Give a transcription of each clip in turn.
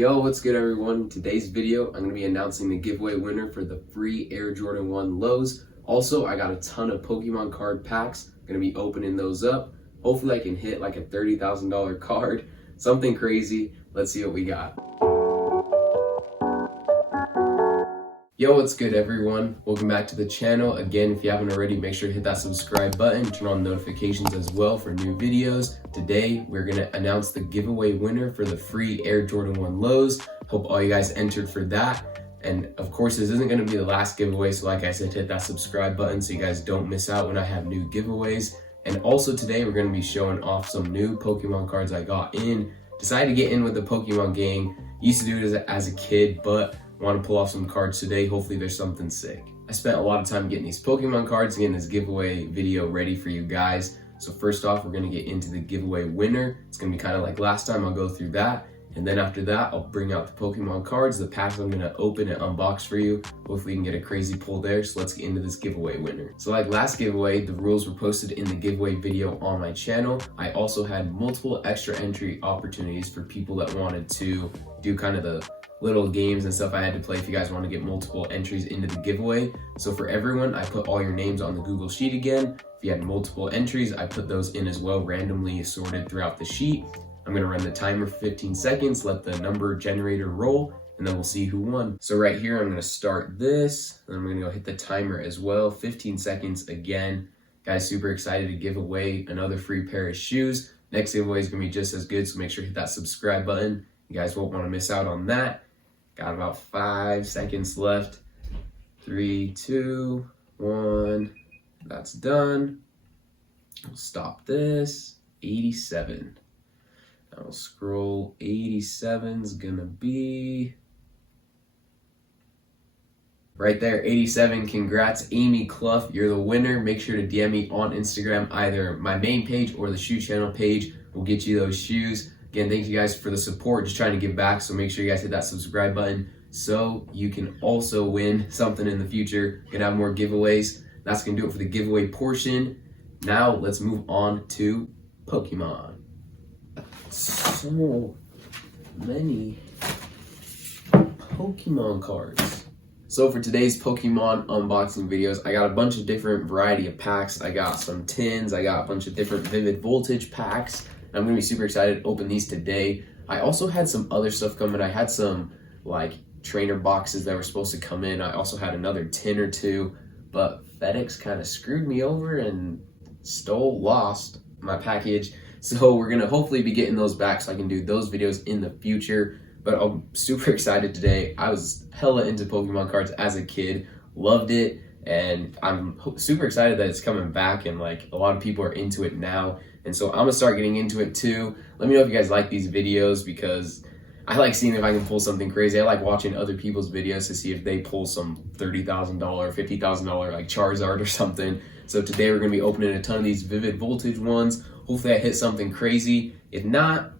Yo, what's good everyone? In today's video, I'm going to be announcing the giveaway winner for the free Air Jordan 1 lows. Also, I got a ton of Pokemon card packs. I'm going to be opening those up. Hopefully I can hit like a $30,000 card. Something crazy. Let's see what we got. Yo, what's good everyone? Welcome back to the channel. Again, if you haven't already, make sure to hit that subscribe button, turn on notifications as well for new videos. Today, we're gonna announce the giveaway winner for the free Air Jordan 1 lows. Hope all you guys entered for that. And of course, this isn't gonna be the last giveaway, so like I said, hit that subscribe button so you guys don't miss out when I have new giveaways. And also today, we're gonna be showing off some new Pokemon cards I got in. Decided to get in with the Pokemon gang. Used to do it as a kid, but want to pull off some cards today. Hopefully there's something sick. I spent a lot of time getting these Pokemon cards, getting this giveaway video ready for you guys. So first off, we're going to get into the giveaway winner. It's going to be kind of like last time. I'll go through that. And then after that, I'll bring out the Pokemon cards, the packs I'm going to open and unbox for you. Hopefully you can get a crazy pull there. So let's get into this giveaway winner. So like last giveaway, the rules were posted in the giveaway video on my channel. I also had multiple extra entry opportunities for people that wanted to do kind of the little games and stuff I had to play if you guys want to get multiple entries into the giveaway. So for everyone, I put all your names on the Google Sheet again. If you had multiple entries, I put those in as well, randomly sorted throughout the sheet. I'm gonna run the timer for 15 seconds, let the number generator roll, and then we'll see who won. So right here, I'm gonna start this, and I'm gonna go hit the timer as well, 15 seconds again. Guys, super excited to give away another free pair of shoes. Next giveaway is gonna be just as good, so make sure to hit that subscribe button. You guys won't wanna miss out on that. Got about 5 seconds left. 3, 2, 1. That's done. We'll stop this. 87. I'll scroll. 87's gonna be right there. 87. Congrats, Amy Clough. You're the winner. Make sure to DM me on Instagram, either my main page or the shoe channel page. We'll get you those shoes. Again, thank you guys for the support, just trying to give back, so make sure you guys hit that subscribe button so you can also win something in the future. Gonna have more giveaways. That's gonna do it for the giveaway portion. Now let's move on to Pokemon. So many Pokemon cards. So for today's Pokemon unboxing videos, I got a bunch of different variety of packs. I got some tins, I got a bunch of different Vivid Voltage packs. I'm gonna be super excited to open these today. I also had some other stuff coming. I had some like trainer boxes that were supposed to come in. I also had another tin or two, but FedEx kind of screwed me over and lost my package. So we're gonna hopefully be getting those back so I can do those videos in the future. But I'm super excited today. I was hella into Pokemon cards as a kid, loved it. And I'm super excited that it's coming back and like a lot of people are into it now. And so I'm gonna start getting into it too. Let me know if you guys like these videos because I like seeing if I can pull something crazy. I like watching other people's videos to see if they pull some $30,000, $50,000 like Charizard or something. So today we're gonna be opening a ton of these Vivid Voltage ones. Hopefully I hit something crazy. If not,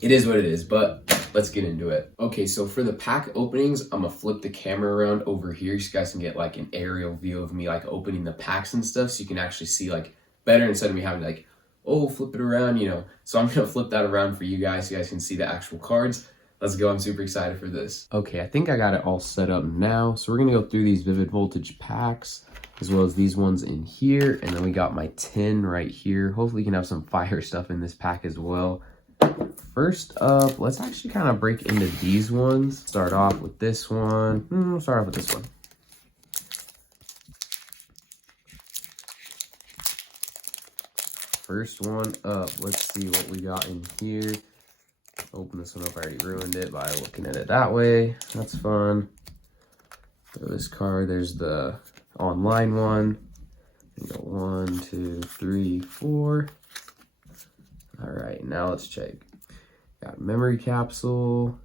it is what it is, but let's get into it. Okay, so for the pack openings, I'm gonna flip the camera around over here so you guys can get like an aerial view of me like opening the packs and stuff so you can actually see like better instead of me having to like, oh, flip it around, you know. So I'm gonna flip that around for you guys so you guys can see the actual cards. Let's go, I'm super excited for this. Okay, I think I got it all set up now. So we're gonna go through these Vivid Voltage packs as well as these ones in here. And then we got my tin right here. Hopefully you can have some fire stuff in this pack as well. First up, let's actually kind of break into these ones. Start off with this one. We'll start off with this one. First one up, let's see what we got in here. Open this one up, I already ruined it by looking at it that way. That's fun. So this card, there's the online one. We got 1, 2, 3, 4. All right, now let's check. Got Memory Capsule.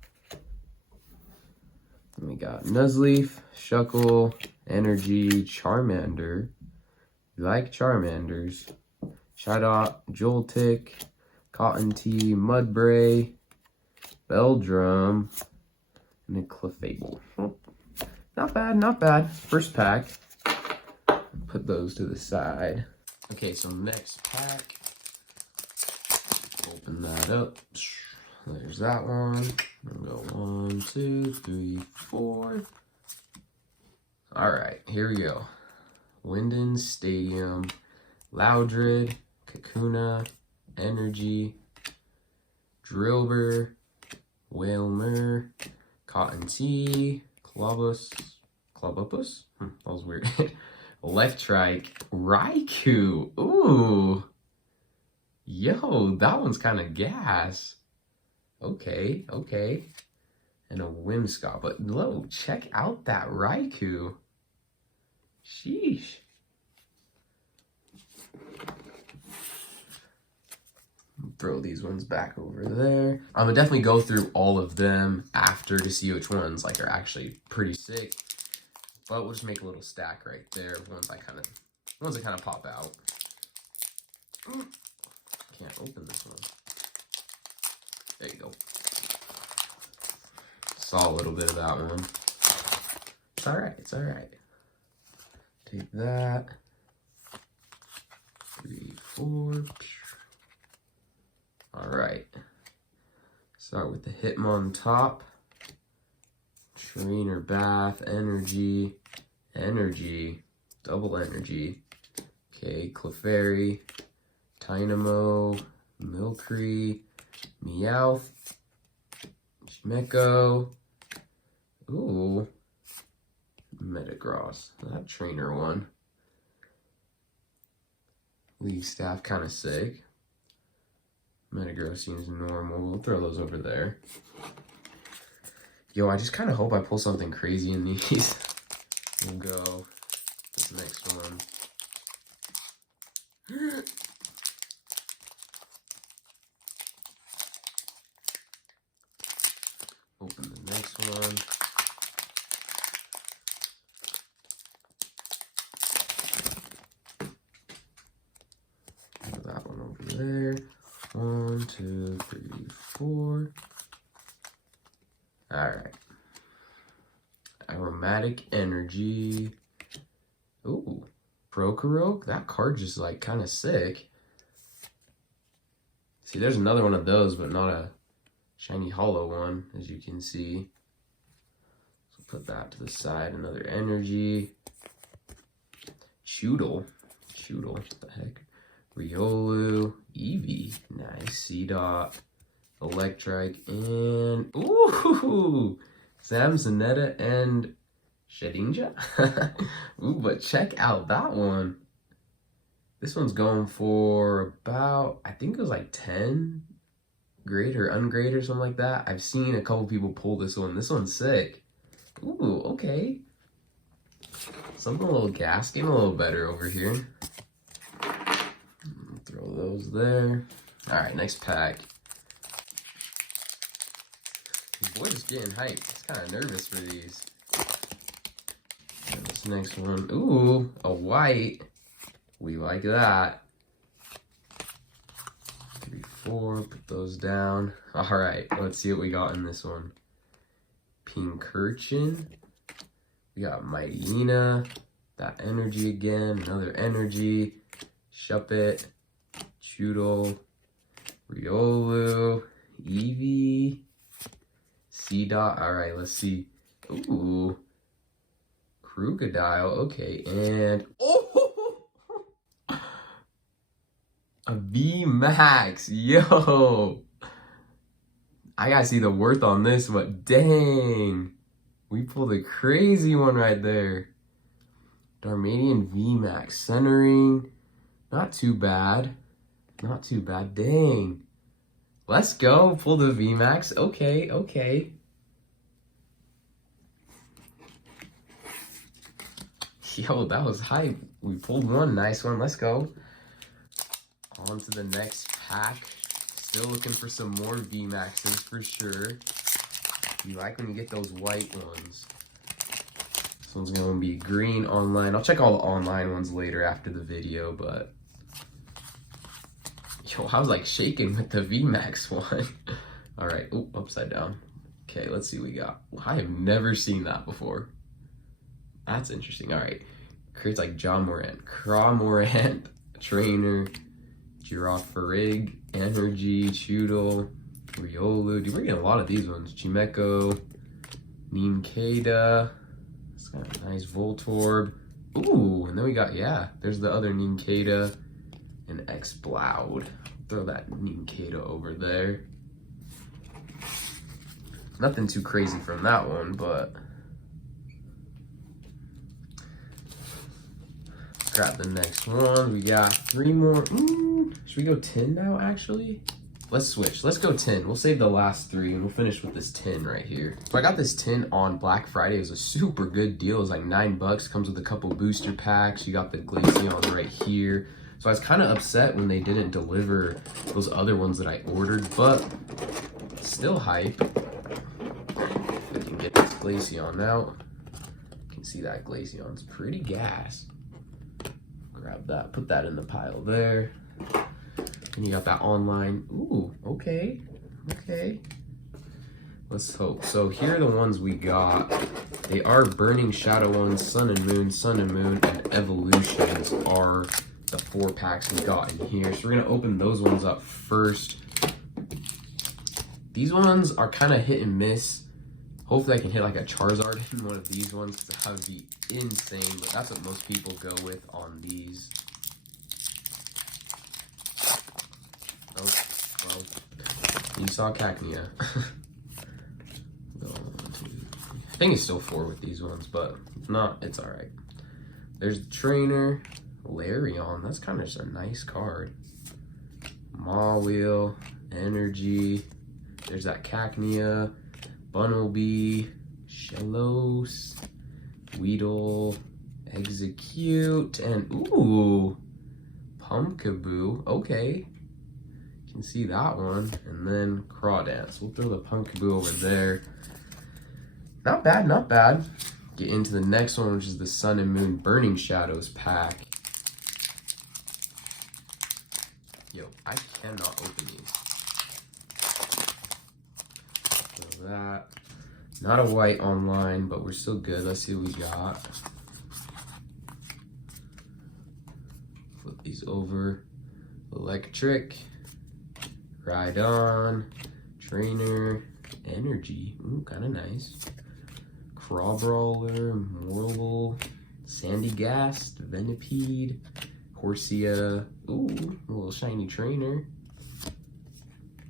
And we got Nuzleaf, Shuckle, Energy, Charmander. You like Charmanders. Shadot, Joltik, Cotton Tea, Mudbray, Beldrum, and a Clefable. Not bad, not bad. First pack. Put those to the side. Okay, so next pack. Open that up. There's that one. We'll 2, 3, 4. All right, here we go. Linden Stadium, Loudred, Kakuna, Energy, Drillbur, Whalmer, Cotton Tea, Clobus, that was weird. Electrike, Raikou, ooh. Yo, that one's kind of gas. Okay. And a Whimsicott, but look, check out that Raikou. Sheesh. Throw these ones back over there. I'm gonna definitely go through all of them after to see which ones like are actually pretty sick. But we'll just make a little stack right there. Ones that kind of pop out. Can't open this one. There you go. Saw a little bit of that one. It's all right. Take that. 3, 4. All right. Start with the Hitmontop. Trainer Bath, Energy, Double Energy. Okay, Clefairy, Dynamo, Milcery, Meowth, Chimecho. Ooh, Metagross. That trainer one. League Staff kind of sick. Metagross seems normal. We'll throw those over there. Yo, I just kind of hope I pull something crazy in these. We'll go this next one. Open the next one. Put that one over there. 1, 2, 3, 4. All right. Aromatic Energy. Ooh, Procaroke. That card just like kind of sick. See, there's another one of those, but not a shiny hollow one, as you can see. So put that to the side. Another Energy. Choodle. What the heck? Riolu. Eevee. Nice. C-Dot. Electrike, and ooh, Zamazenta and Shedinja. Ooh, but check out that one. This one's going for about, I think it was like 10 grade or ungrade or something like that. I've seen a couple people pull this one. This one's sick. Ooh, okay. Something a little gas, getting a little better over here. Throw those there. All right, next pack. Boy, just getting hyped. It's kind of nervous for these. And this next one, ooh, a white. We like that. 3, 4, put those down. All right, let's see what we got in this one. Pincurchin. We got Mightyena. That Energy again. Another Energy. Shuppet. Choodle. Riolu. Eevee. C-Dot. All right, let's see. Ooh. Krookodile. Okay, and oh, a VMAX. Yo, I gotta see the worth on this, but dang, we pulled a crazy one right there. Darmanian VMAX centering. Not too bad. Dang. Let's go. Pull the VMAX. Okay. Yo, that was hype. We pulled one. Nice one. Let's go. On to the next pack. Still looking for some more VMAXs for sure. You like when you get those white ones. This one's going to be green online. I'll check all the online ones later after the video, but yo, I was like shaking with the VMAX one. All right. Oh, upside down. Okay, let's see what we got. I have never seen that before. That's interesting. All right. Creates like John Morant, Crawmorant, Trainer, Girafarig, Energy, Choodle, Riolu. Dude, we're getting a lot of these ones. Chimecho, Nincada. It's got a nice Voltorb. Ooh, and then we got, yeah, there's the other Nincada and Exploud. Throw that Nincada over there. Nothing too crazy from that one, but grab the next one. We got 3 more. Should we go 10 now, actually? Let's switch. Let's go 10. We'll save the last 3 and we'll finish with this 10 right here. So I got this 10 on Black Friday. It was a super good deal. It was like $9. Comes with a couple booster packs. You got the Glaceon right here. So I was kind of upset when they didn't deliver those other ones that I ordered, but still hype. If we can get this Glaceon out. You can see that Glaceon's pretty gas. Grab that, put that in the pile there. And you got that online. Ooh, okay, okay. Let's hope. So here are the ones we got. They are Burning Shadow ones, Sun and Moon, and Evolutions are the 4 packs we got in here. So we're gonna open those ones up first. These ones are kind of hit and miss. Hopefully I can hit like a Charizard in one of these ones because that would be insane, but that's what most people go with on these. Oh, well, you saw Cacnea. I think it's still 4 with these ones, but if not, it's all right. There's the Trainer, Larion. That's kind of just a nice card. Mawile, Energy. There's that Cacnea, Bunnelby, Shellos, Weedle, Execute, and ooh, Pumpkaboo. Okay, you can see that one. And then Crawdance. We'll throw the Pumpkaboo over there. Not bad, not bad. Get into the next one, which is the Sun and Moon Burning Shadows pack. Yo, I cannot open these. So that. Not a white online, but we're still good. Let's see what we got. Flip these over. Electric. Rhydon. Trainer. Energy. Ooh, kind of nice. Crawbrawler. Morlul. Sandygast. Venipede. Corsia. Ooh, a little shiny Trainer.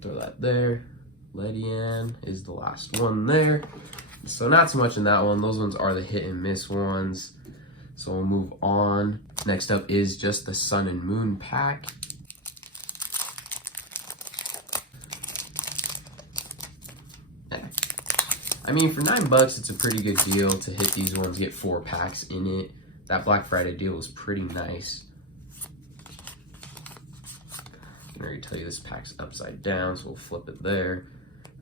Throw that there. Ledian is the last one there. So not too much in that one. Those ones are the hit and miss ones. So we'll move on. Next up is just the Sun and Moon pack. I mean, for $9, it's a pretty good deal to hit these ones, get 4 packs in it. That Black Friday deal was pretty nice. I can already tell you this pack's upside down, so we'll flip it there.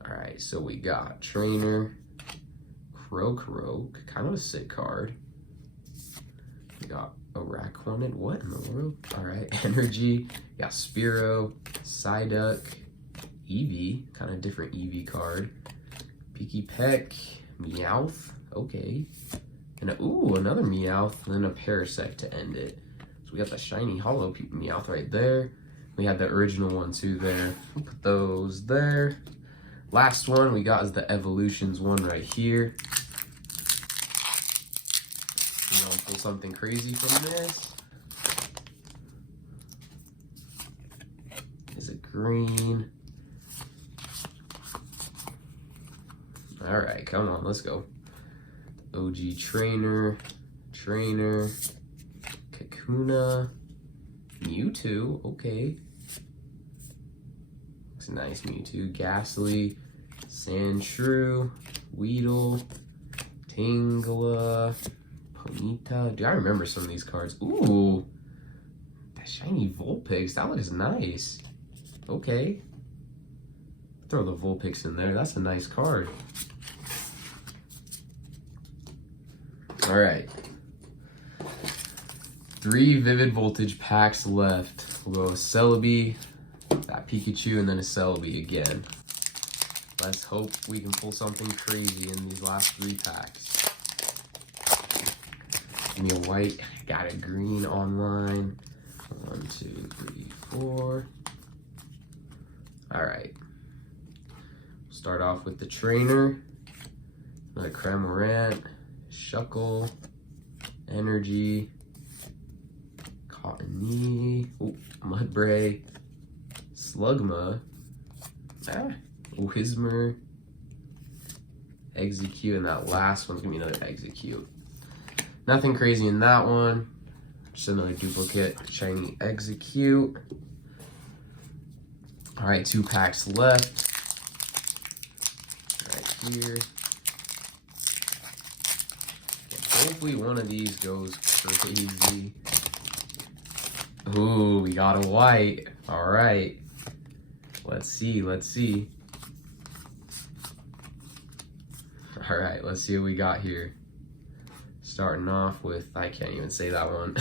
All right, so we got Trainer, Croak, kind of a sick card. We got a Raquanid, what in the world? All right, Energy, we got Spearow, Psyduck, Eevee, kind of different Eevee card. Peaky Peck, Meowth, okay. And ooh, another Meowth, and then a Parasect to end it. So we got the shiny hollow Meowth right there. We had the original one too there. We'll put those there. Last one we got is the Evolutions one right here. I'm gonna pull something crazy from this. Is it green? All right, come on, let's go. OG Trainer, Kakuna, Mewtwo, okay. Looks nice, Mewtwo. Ghastly, Sandshrew, Weedle, Tangela, Ponyta. Dude, I remember some of these cards. Ooh, that shiny Vulpix, that looks nice. Okay. Throw the Vulpix in there, that's a nice card. All right. 3 Vivid Voltage packs left. We'll go a Celebi, that Pikachu, and then a Celebi again. Let's hope we can pull something crazy in these last 3 packs. Give me a white, got a green online. 1, 2, 3, 4. All right. Start off with the Trainer, Another Cramorant, Shuckle, Energy, Cottony, Mudbray, Slugma, Whismur, Execute, and that last one's gonna be another Execute. Nothing crazy in that one. Just another duplicate shiny Execute. All right, 2 packs left. Right here. Hopefully one of these goes crazy. Ooh, we got a white. All right. Let's see. All right, let's see what we got here. Starting off with, I can't even say that one.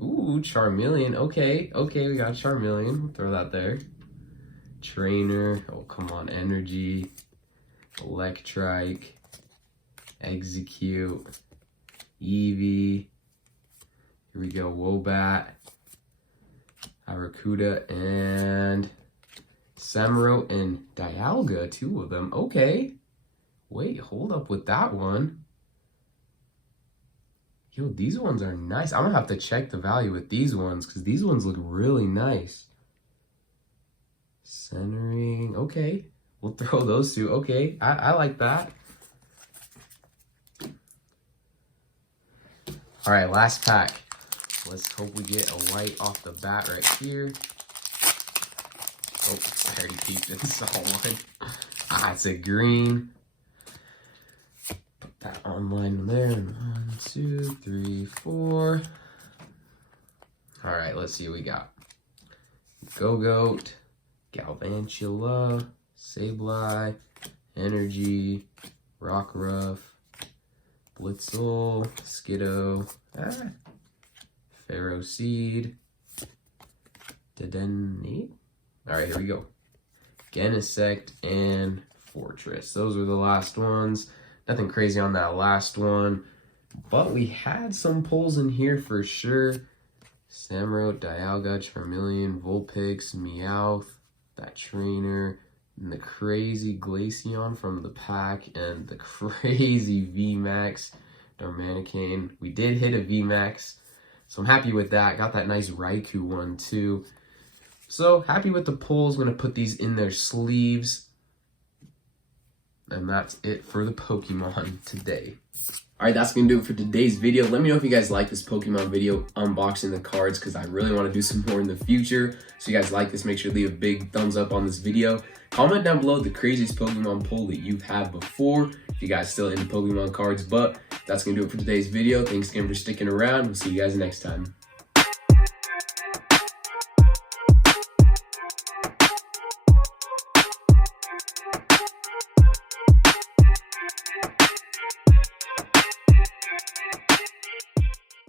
Ooh, Charmeleon. Okay, we got Charmeleon. We'll throw that there. Trainer. Oh, come on. Energy. Electrike. Execute. Eevee. Here we go. Wombat. Arrokuda and Samuro and Dialga. 2 of them. Okay. Wait, hold up with that one. Yo, these ones are nice. I'm gonna have to check the value with these ones because these ones look really nice. Centering, okay. We'll throw those 2. Okay, I like that. All right, last pack. Let's hope we get a white off the bat right here. Oh, I already peeked and saw one. It's a green. Put that online there. 1, 2, 3, 4. All right, let's see what we got. Gogoat, Galvantula, Sableye, Energy, Rockruff, Blitzel, Skiddo, Pharaoh Seed, Dedenne. All right, here we go. Genesect and Fortress. Those were the last ones. Nothing crazy on that last one, but we had some pulls in here for sure. Samuro, Dialga, Charmeleon, Vulpix, Meowth, that trainer, and the crazy Glaceon from the pack, and the crazy VMAX Darmanican. We did hit a VMAX, so I'm happy with that. Got that nice Raikou one too. So happy with the pulls. I'm gonna put these in their sleeves. And that's it for the Pokemon today. All right, that's going to do it for today's video. Let me know if you guys like this Pokemon video unboxing the cards because I really want to do some more in the future. So you guys like this, make sure to leave a big thumbs up on this video. Comment down below the craziest Pokemon pull that you've had before if you guys still into Pokemon cards. But that's going to do it for today's video. Thanks again for sticking around. We'll see you guys next time.